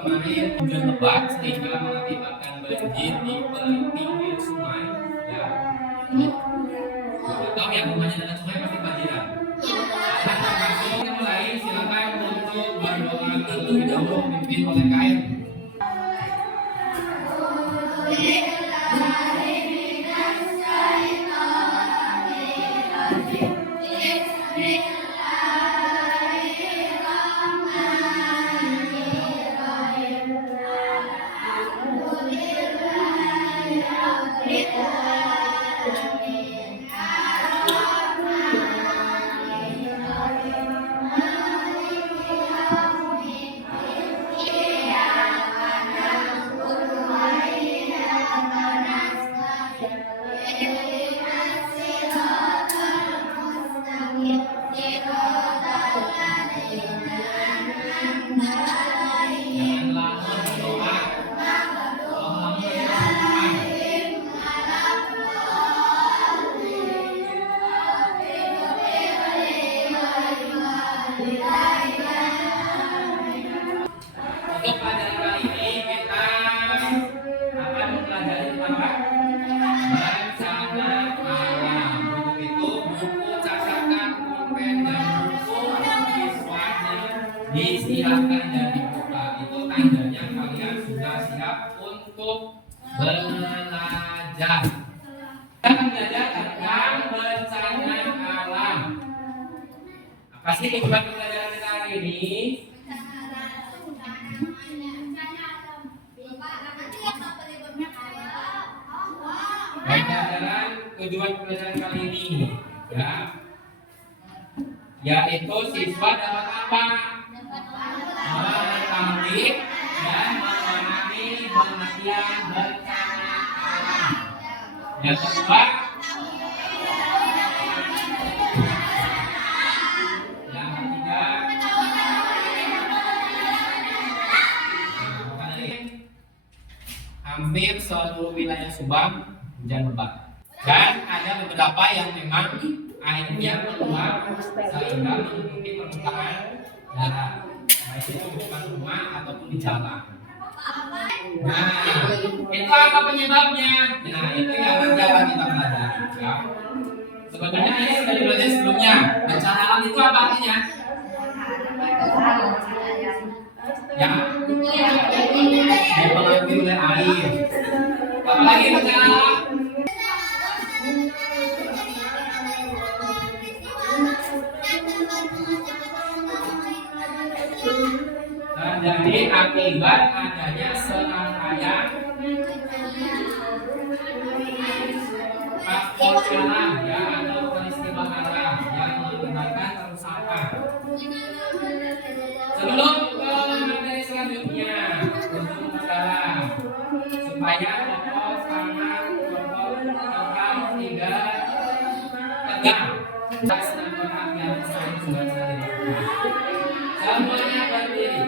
kemarin hujan lebat sehingga mengakibatkan banjir di pinggir sungai, ya. Atau yang rumahnya dekat sungai pasti banjiran. Termasuk yang lain silakan untuk berdoa terlebih dahulu dipimpin oleh KM. Untuk pelajaran kali ini kita akan mempelajari tentang bencana alam. Untuk itu buku catatan, pulpen dan buku siswanya disiapkan dan dibuka. Itu tandanya kalian sudah siap untuk belajar. Kita akan belajar tentang bencana alam. Apa sih tujuan pembelajaran kita hari ini? Tujuan pembelajaran kali ini, ya, yaitu siswa dapat apa? Mengetahui dan memahami pengertian bencana alam. Yang kedua, yang ketiga, hampir seluruh wilayah Subang hujan lebat. Dan ada beberapa yang memang airnya keluar sehingga menutupi permukaan darat, baik itu bukan rumah ataupun di jalan. Nah, itu apa penyebabnya? Nah, itu yang nanti akan kita pelajari. Ya. Sebenarnya ini sudah dipelajari sebelumnya. Bencana alam itu apa artinya? Ya, dipengaruhi oleh air. Apalagi bencana alam? Terjadi akibat adanya serangkaian faktor alam, ya, atau peristiwa alam yang menyebabkan kerusakan. Sebelum ke materi selanjutnya, untuk mendalam supaya pokok tangan, pokok total tidak tegang. Senang perhatian saya sudah dilakukan. Semuanya berdiri.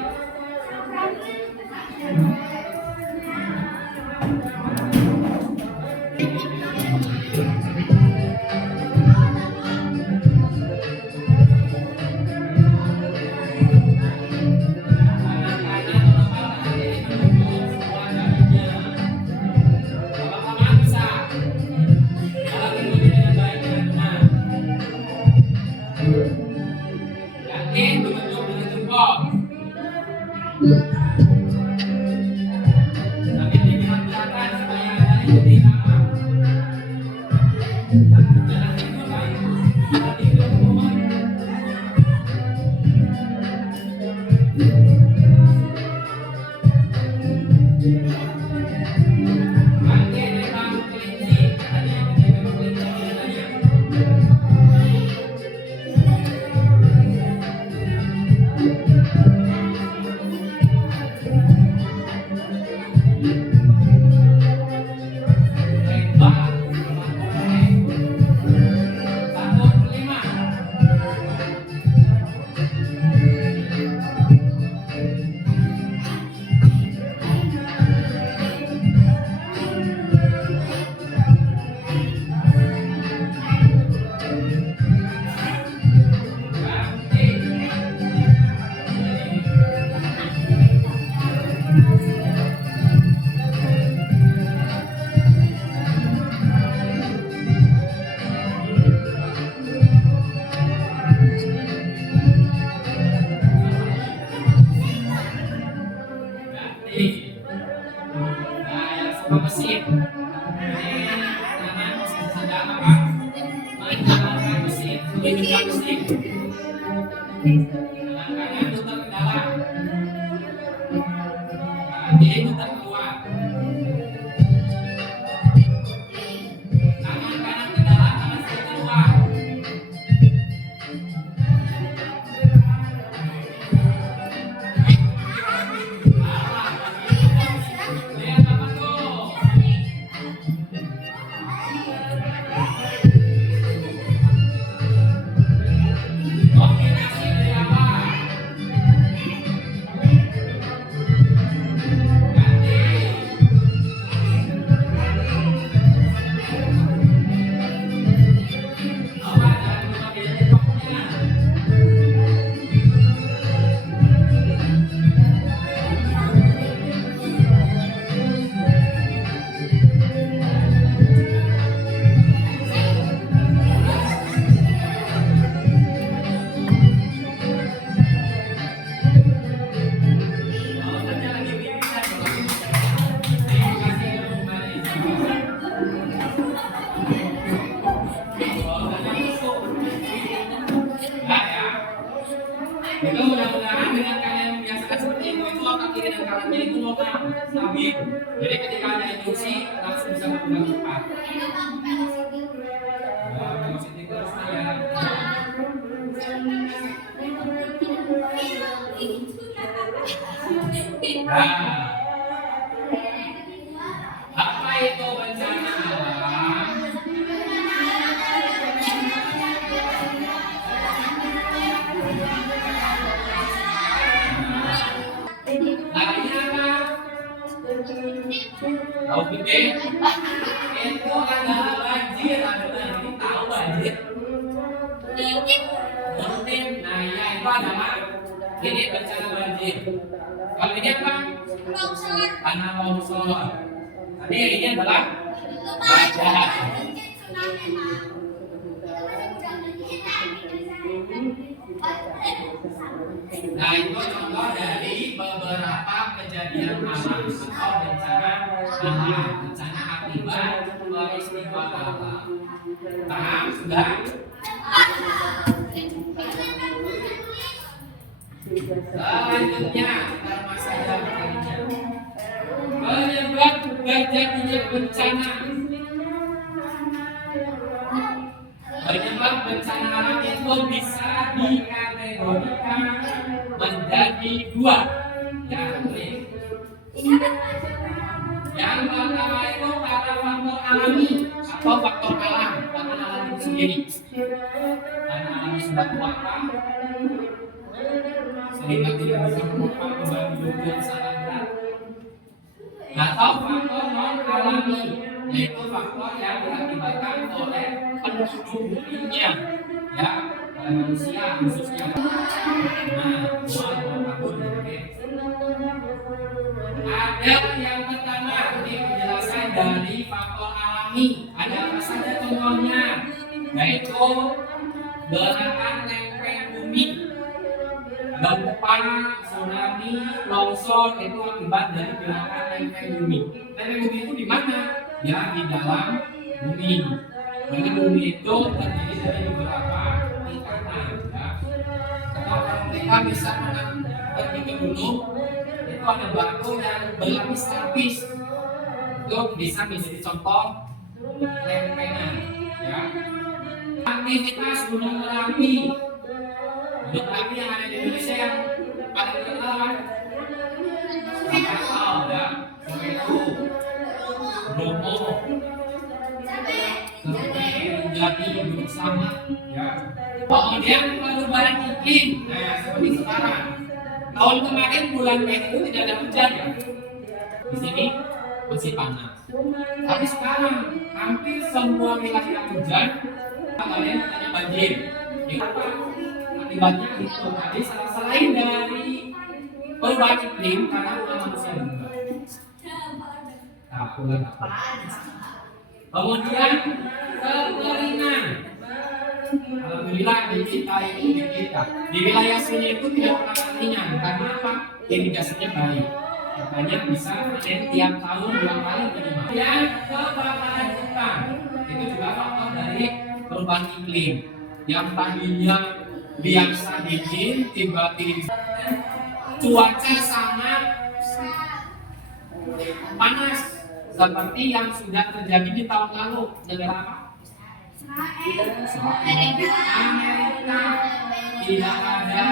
memegang stick. Tangan kanan putar ke dalam. Tangan kiri putar keluar. Tangan kanan ke dalam, tangan kiri keluar. Lihat apa tuh? Kombinasi dari apa? Ganti. Apa jangan lupa pilih topnya. Itu mudah-mudahan dengan kalian membiasakan seperti itu otak kiri dan kanannya itu normal, stabil. Jadi ketika ada induksi langsung bisa bergerak cepat. Positif terus ya. Nah, apa itu bencana alam? Namanya apa? Tahu gede? Itu adalah banjir. Ini tahu banjir? Mungkin. Nah ya itu adalah ini bencana banjir. Kalau ini apa? Tanah longsor. Tadi ini adalah banjir. Nah itu contoh dari beberapa kejadian alam atau bencana alam, bencana akibat peristiwa alam. Paham sudah? Selanjutnya kita masalah berikutnya. Penyebab terjadinya bencana. Penyebab bencana alam itu bisa dikategorikan menjadi dua. Yang pertama itu karena faktor alami atau faktor alam, karena alam itu sendiri. Karena alam sudah kuasa sehingga tidak bisa merupakan beban hidup yang sangat berat. Atau faktor non alami, yaitu faktor yang diakibatkan oleh penduduk dunia, ya, oleh manusia khususnya. Ada yang pertama ini penjelasan dari faktor alami. Ada apa saja contohnya? Yaitu gerakan lempeng bumi, gempa, tsunami, longsor itu akibat dari gerakan lempeng bumi. Lempeng bumi itu di mana? Ya di dalam bumi. Karena bumi itu terdiri dari beberapa tingkatan. Ya. Kalau kita bisa pergi ke gunung, itu ada batu yang berlapis-lapis. Itu bisa menjadi contoh lempengan. Ya. Aktivitas gunung berapi. Gunung berapi yang ada di Indonesia yang paling terkenal Krakatau, ya, Semeru, Bromo, Jati, Gunung Slamet, ya. Kemudian perubahan iklim, seperti sekarang. Tahun kemarin bulan Mei itu tidak ada hujan, ya. Di sini masih panas. Tapi sekarang hampir semua wilayah hujan, kalian katanya banjir. Kenapa? Akibatnya itu tadi selain dari perubahan iklim karena ulah manusia juga. Kemudian kekeringan. Alhamdulillah di kita itu di wilayah sini itu tidak pernah kekeringan. Karena apa? Irigasinya baik. Makanya bisa panen tiap tahun 2 kali minimal. Dan kebakaran hutan itu juga faktor dari perubahan iklim. yang tadinya biasa dingin tiba-tiba cuaca sangat panas seperti yang sudah terjadi di tahun lalu. Negara apa? Amerika. Tidak ada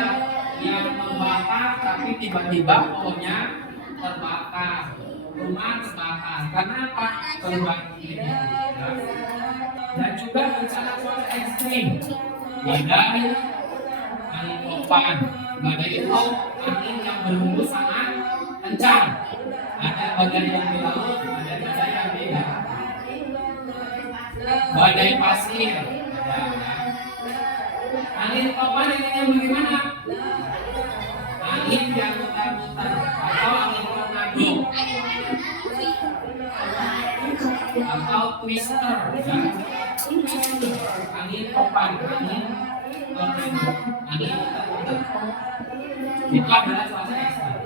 yang membakar, tapi tiba-tiba pohonnya terbakar, rumah terbakar. Karena apa? Perubahan iklim. Dan juga bencana cuaca ekstrim, badai, angin topan. Badai itu angin yang berhembus sangat kencang. Ada badai yang di laut, ada badai yang di darat. Badai pasir, angin topan yang bagaimana? Angin yang mutar-mutar atau angin tornado atau twister, angin topan, angin tornado, angin mutar-mutar. Itu adalah cuaca ekstrim.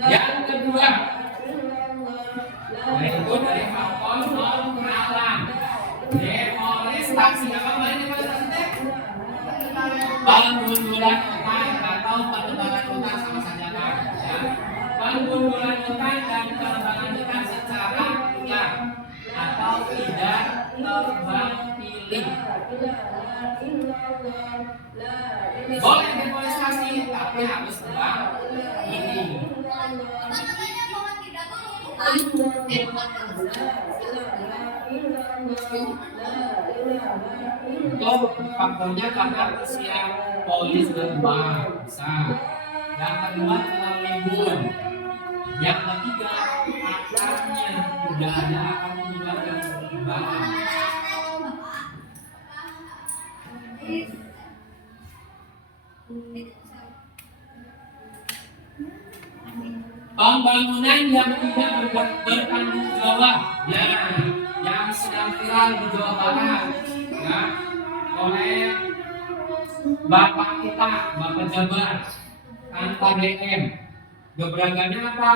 Yang kedua, yaitu dari faktor non alam, deforestasi. Apa namanya deforestasi? Penggundulan hutan atau penebangan hutan, sama saja kan? Ya. Penggundulan hutan dan penebangan hutan secara ulang atau tidak tebang pilih. Boleh deforestasi, tapi harus tebang pilih. Untuk faktornya karena usia polis berubah bisa. Yang kedua terlalu limbun. Yang ketiga akarnya sudah ada akan berubah dan berubah. Pembangunan yang tidak bertanggung jawab, ya, yang sedang viral di Jawa Barat, ya, oleh Bapak kita, Bapak Jabar, tanpa DM. Gebrakannya apa?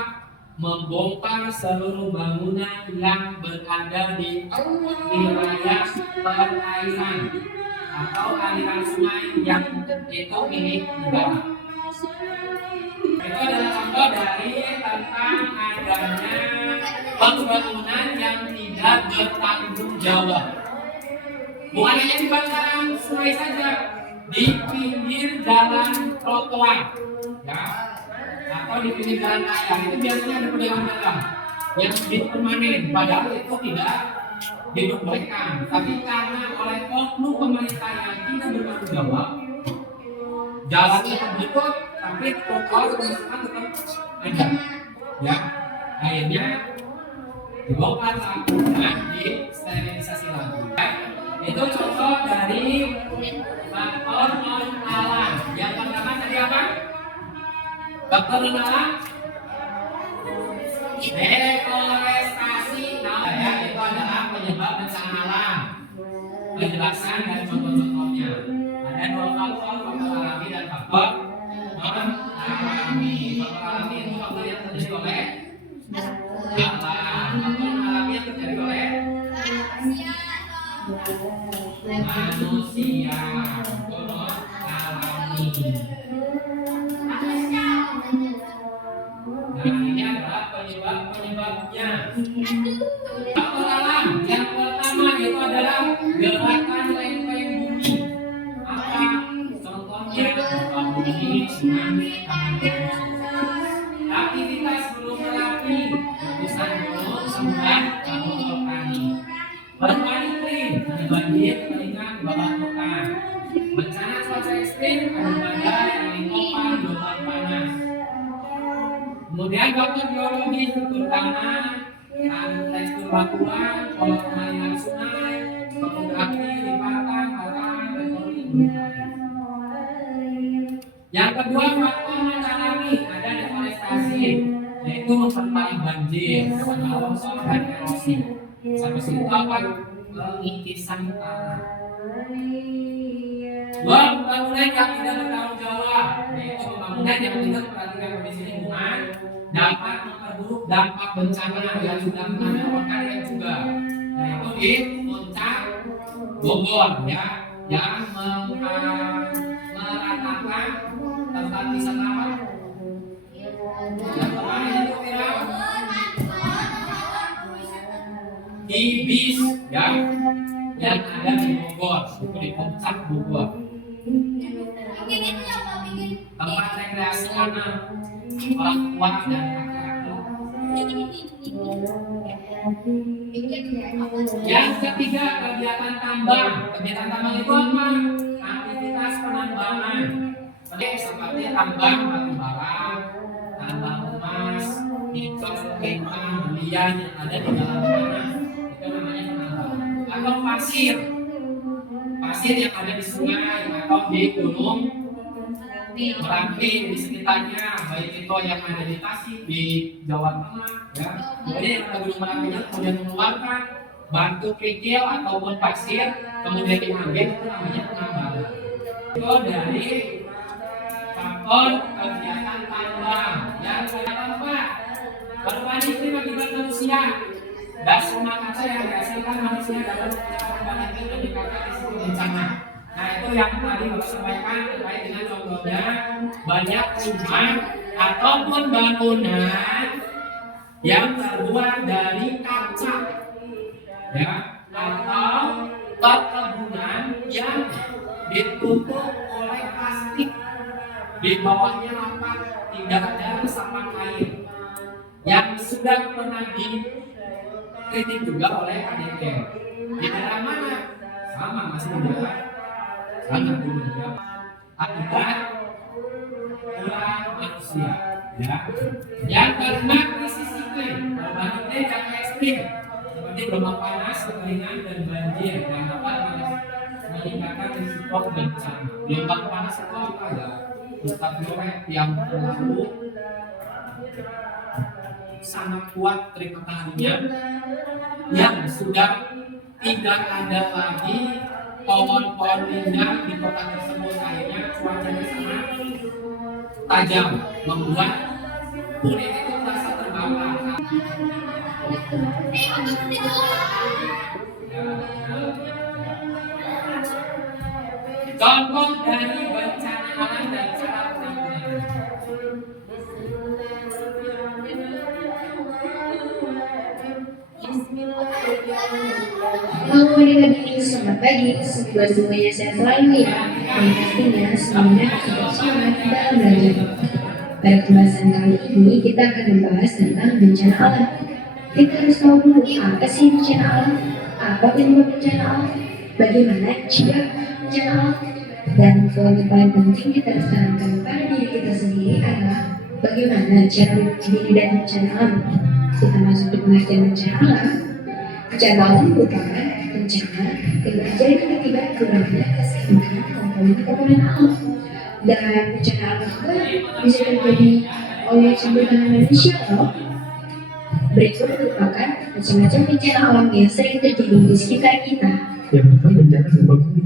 Membongkar seluruh bangunan yang berada di wilayah perairan atau aliran sungai yang itu milik negara. Itu adalah contoh dari tentang adanya pembangunan yang tidak bertanggung jawab. Bukan hanya di bantaran sungai saja, di pinggir jalan trotoar, ya, atau di pinggir jalan raya itu biasanya ada pedagang dagang yang hidup permanen, padahal itu tidak diperbolehkan. Tapi karena oleh oknum pemerintah yang tidak bertanggung jawab, jalannya tertutup, tapi trotoar tetap ada, ya. Akhirnya dibongkar dan disterilisasi lagi. Itu contoh dari faktor non alam. Yang pertama tadi apa? Faktor non alam, deforestasi. Nah, ya, itu adalah penyebab bencana alam. Penjelasan dan contoh-contohnya. Ada dua faktor, faktor alami dan faktor non alami. Faktor alami itu faktor yang terjadi oleh alam. Faktor non alami yang terjadi oleh manusia. Faktor non alami. Nah, ini adalah penyebab-penyebabnya. Faktor alam yang pertama itu adalah gerakan lempeng bumi. Apa contohnya? Gempa bumi, tsunami, aktivitas gunung berapi, letusan gunung, semburan, abu vulkanik. Perubahan iklim, ada banjir, kekeringan, kebakaran. Bencana cuaca ekstrim, ada badai, angin topan, gelombang panas. Kemudian faktor geologi, struktur tanah, tekstur batuan, pola pengaliran sungai, topografi, lipatan, halangan, tektonik. Yang kedua faktor non alami, ada deforestasi, yaitu memperparah banjir, bencana longsor dan erosi. Sampai situ apa? Pengikisan tanah. Dua, pembangunan yang tidak bertanggung jawab, yaitu pembangunan yang tidak memperhatikan kondisi lingkungan, dapat memperburuk dampak bencana yang sudah mengalami kalian juga, yaitu di puncak Bogor ya, yang meratakan tempat wisata apa? Yang kemarin itu viral di bis ya, yang ada di Bogor, itu di puncak Bogor. Tempat rekreasi anak, orang tua dan laki-laki. Yang ketiga, kegiatan tambang. Kegiatan tambang itu apa? Aktivitas penambangan. Seperti tambang batu bara, tambang emas, nikel, timah, berlian yang ada di dalam tanah. Itu namanya penambangan. Atau pasir. Pasir yang ada di sungai atau di gunung Merapi di sekitarnya, baik itu yang ada di Tasik, di Jawa Tengah, ya. Kemudian yang ada Gunung Merapi kemudian mengeluarkan batu kerikil ataupun pasir, kemudian diambil, itu namanya penambangan. Itu dari faktor kegiatan tambang. Yang kegiatan apa? Perubahan iklim akibat manusia. Gas rumah kaca yang dihasilkan manusia dalam perubahan iklim dan dikatakan risiko bencana. Nah, itu yang tadi Bapak sampaikan terkait dengan contohnya banyak rumah ataupun bangunan yang terbuat dari kaca, ya, atau perkebunan yang ditutup oleh plastik, di bawahnya rapat, tidak ada resapan air, yang sudah pernah dikritik juga oleh KDR. Di daerah mana? Sama, masih di daerah sangat buruk ya, akibat ulah manusia ya. Yang kelima, krisis iklim. Perubahan iklim yang ekstrim seperti gelombang panas, kekeringan dan banjir yang dapat meningkatkan risiko bencana. Gelombang panas itu apa ya? Ustaz Yorek yang terlalu sangat kuat trik mataharinya, yang sudah tidak ada lagi pohon-pohon rindang di kota tersebut, akhirnya cuacanya sangat tajam, membuat kulit itu terasa terbakar. Contoh dari bencana alam dan cara penanggulangannya. Halo adik-adik, selamat pagi. Semoga-semuanya sehat selalu ya. Dan pastinya semuanya tetap semangat dalam belajar. Pada pembahasan kali ini kita akan membahas tentang bencana alam. Kita harus tahu dulu apa sih bencana alam, apa penyebab bencana alam, bagaimana mencegah bencana alam, dan poin yang paling penting kita harus tanamkan pada diri kita sendiri adalah bagaimana cara melindungi diri dari bencana alam. Kita masuk ke pengertian bencana alam. Bencana alam merupakan bencana yang terjadi akibat perubahan keseimbangan komponen alam. Dan bencana alam juga bisa terjadi oleh sumber daya manusia loh. Berikut merupakan macam-macam bencana alam yang sering terjadi di sekitar kita. Yang pertama bencana gempa bumi.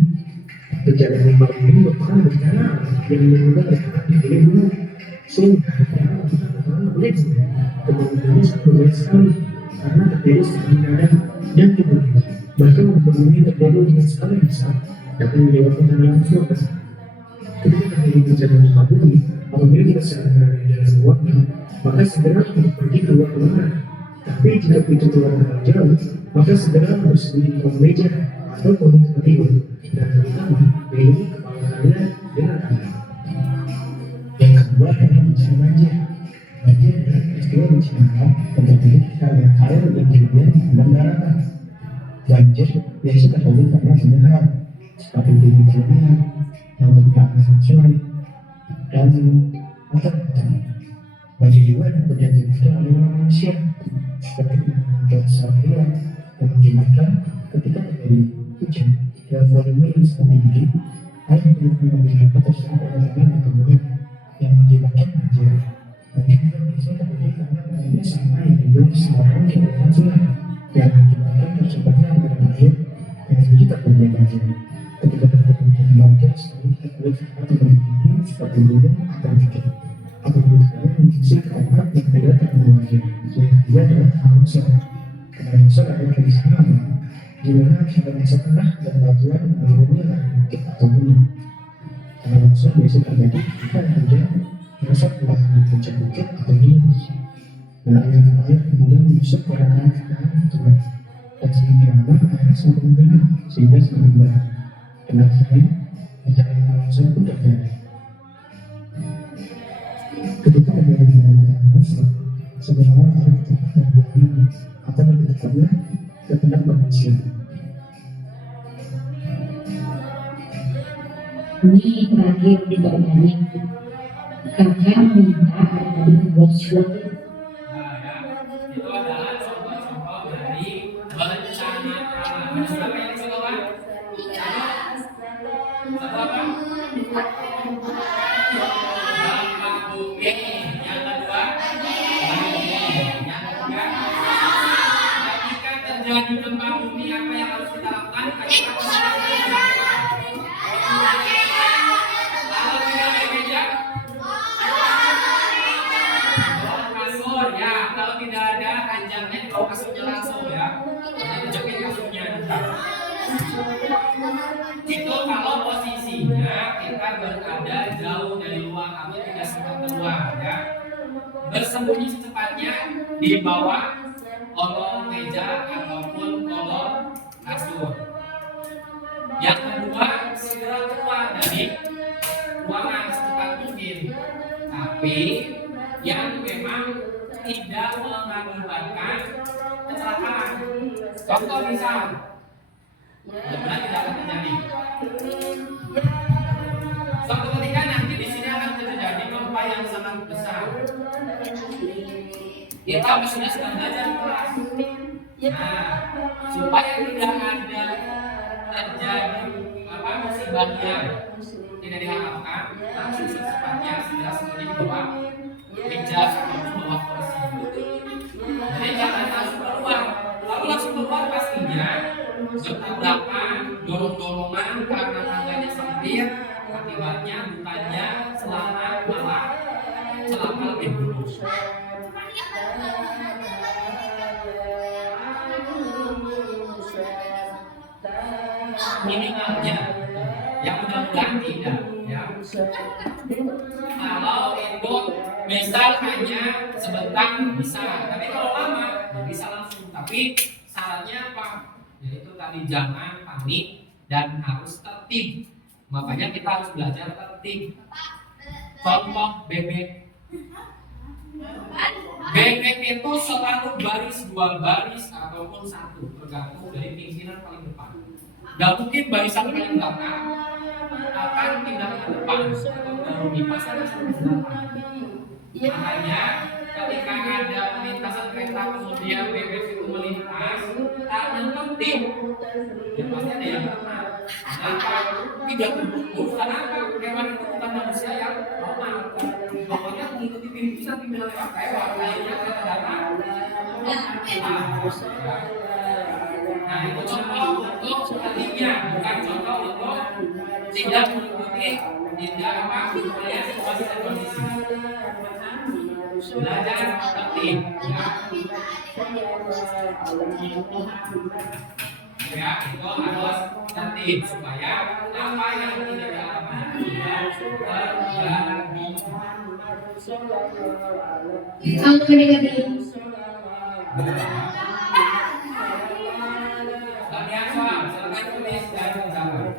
Bencana gempa bumi merupakan bencana yang menimbulkan ledakan di gunung gunung sehingga boleh kemungkinannya sangat luas sekali karena terjadi serangan udara dan tiba-tiba bahkan gempa bumi terjadi dengan skala besar dapat menyebabkan tanah langsung. Ketika terjadi bencana gempa bumi, apabila kita sedang berada di dalam ruangan, maka segera untuk pergi keluar ruangan. Tapi jika pintu keluar terlalu jauh, maka segera bersembunyi di bawah meja ataupun tempat tidur dan terutama melindungi kepala kalian dengan tangan. Yang kedua adalah bencana banjir. Banjir adalah peristiwa bencana alam yang terjadi karena air yang kemudian dan daratan. Banjir biasa terjadi karena banyak hal seperti tinggi berlebihan, membentukkan sungai, dan atau hutan. Banjir juga dapat terjadi oleh manusia seperti membuat sawah hilang dan mengakibatkan ketika terjadi hujan dan volume yang sangat tinggi, air yang menjadi tersebut oleh tanah atau gunung yang mengakibatkan banjir. Banjir juga bisa terjadi karena banyaknya sampah yang dibuang sembarangan ke dalam sungai yang mengakibatkan terciptanya aliran air yang jika terjadi banjir. Ketika terjadi banjir, selalu kita kulit atau berhenti seperti gunung atau bukit. Apabila kalian menyisir ke tempat yang tidak terkena banjir, yang ketiga adalah tanah longsor. Tanah longsor adalah bencana alam gimana cara masuk tengah dan bantuan menurunnya bukit atau gunung. Karena longsor biasa terjadi jika ada merosot lahan puncak bukit atau gunung. Dan air kemudian menyusup ke arah sungai dan semakin lama air semakin menggenang sehingga semakin berat. Dan akhirnya bencana longsor pun terjadi. Ketika terjadi bencana longsor, sebenarnya ada tempat yang berakhir atau lebih tepatnya ke tempat manusia. Ini terakhir di organik. Kakak minta tadi buat slot. Nah, ya, itu adalah contoh-contoh dari bencana alam. Ada siapa yang dicontohkan? Satu apa? Gempa bumi. Yang kedua, yang ketiga, ketika terjadi gempa bumi, apa yang harus kita lakukan? Kita kalau tidak ada meja, kasur ya. Kalau tidak ada ranjangnya, bawa kasurnya langsung ya. Jadi jepit kasurnya. Itu kalau posisinya kita berada jauh dari luar atau tidak sempat keluar ya. Bersembunyi secepatnya di bawah kolong meja ataupun kolong kasur. Yang kedua, segera keluar dari ruangan secepat mungkin. Tapi yang memang tidak mengakibatkan kecelakaan. Contoh misal, mudah-mudahan tidak akan terjadi. Suatu ketika nanti di sini akan terjadi gempa yang sangat besar. Kita mestinya sedang belajar di kelas. Nah, supaya tidak ada terjadi musibah yang tidak diharapkan, langsung secepatnya segera sembunyi di bawah meja ataupun bawah kursi. Jadi jangan langsung keluar. Kalau langsung keluar pastinya bertabrakan, dorong-dorongan karena tangganya sempit, akibatnya bukannya selamat malah celaka lebih buruk. Minimalnya, yang mudah-mudahan tidak ya. Kalau itu misal hanya sebentar bisa, tapi kalau lama ya bisa langsung. Tapi syaratnya apa? Yaitu tadi jangan panik dan harus tertib. Makanya kita harus belajar tertib. Contoh bebek. Bebek itu selalu baris, dua baris ataupun satu, tergantung dari pimpinan paling depan. Gak mungkin barisan paling belakang akan pindah ke depan atau mendahului, pasti akan sampai belakang. Makanya ketika ada perlintasan kereta kemudian bebek itu melintas, karena tertib, ya pasti ada yang kena. Kenapa? Tidak terburu kenapa? Hewan itu bukan manusia yang normal. Pokoknya mengikuti pimpinan lewat lewat, akhirnya kereta datang. Nah, itu contoh untuk tertibnya, bukan contoh untuk tidak mengikuti tidak apa supaya situasi dan kondisi. Belajar tertib ya. Ya, itu harus tertib supaya apa yang tidak diamankan tidak terjadi. Latihan soal, silakan tulis dan jawab.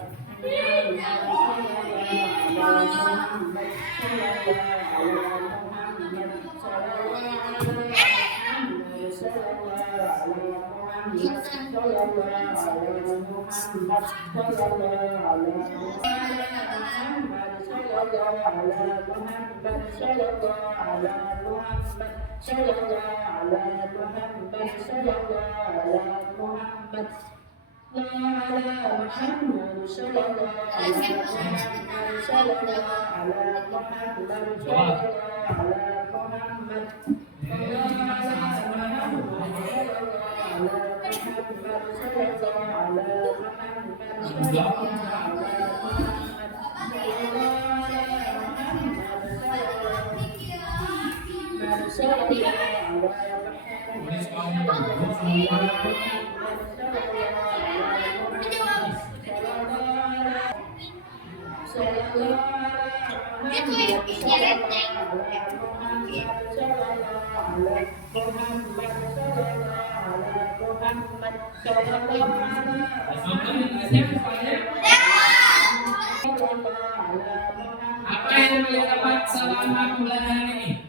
Apa yang kalian dapat selama pembelajaran ini?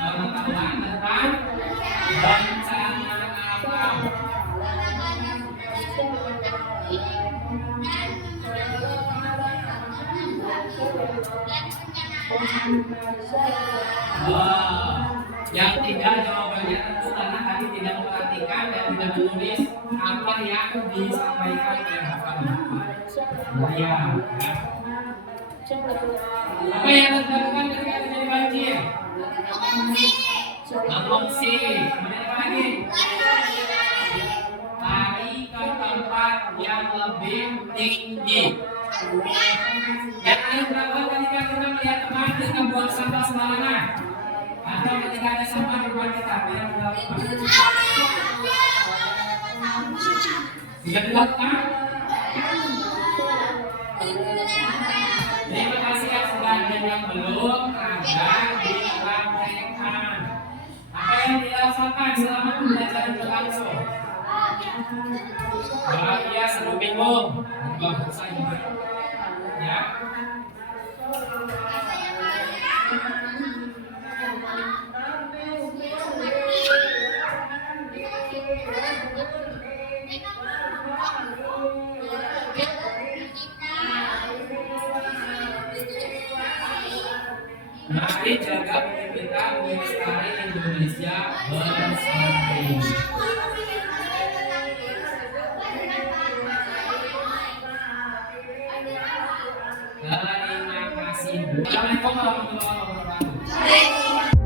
Pengetahuan tentang bencana alam. Yang tidak jawabannya tentu karena tadi tidak memperhatikan dan tidak menulis apa yang disampaikan oleh Bapak. Ya. Apa yang harus dilakukan ketika terjadi banjir? Mengungsi. Kemudian apa lagi? Lari ke tempat yang lebih tinggi. Yang harus dilakukan ketika kita melihat teman kita buang sampah sembarangan atau ketika ada sampah di depan kita, apa yang dilakukan? Sudah dilakukan? Terima kasih yang sudah ada yang belum ada dipraktekkan. Apa yang dirasakan selama pembelajaran berlangsung? Bahagia, seru, bingung, bosan juga. Ya. Mari jaga bumi kita, bumi lestari Indonesia bersatu. Terima kasih. Assalamualaikum warahmatullahi wabarakatuh.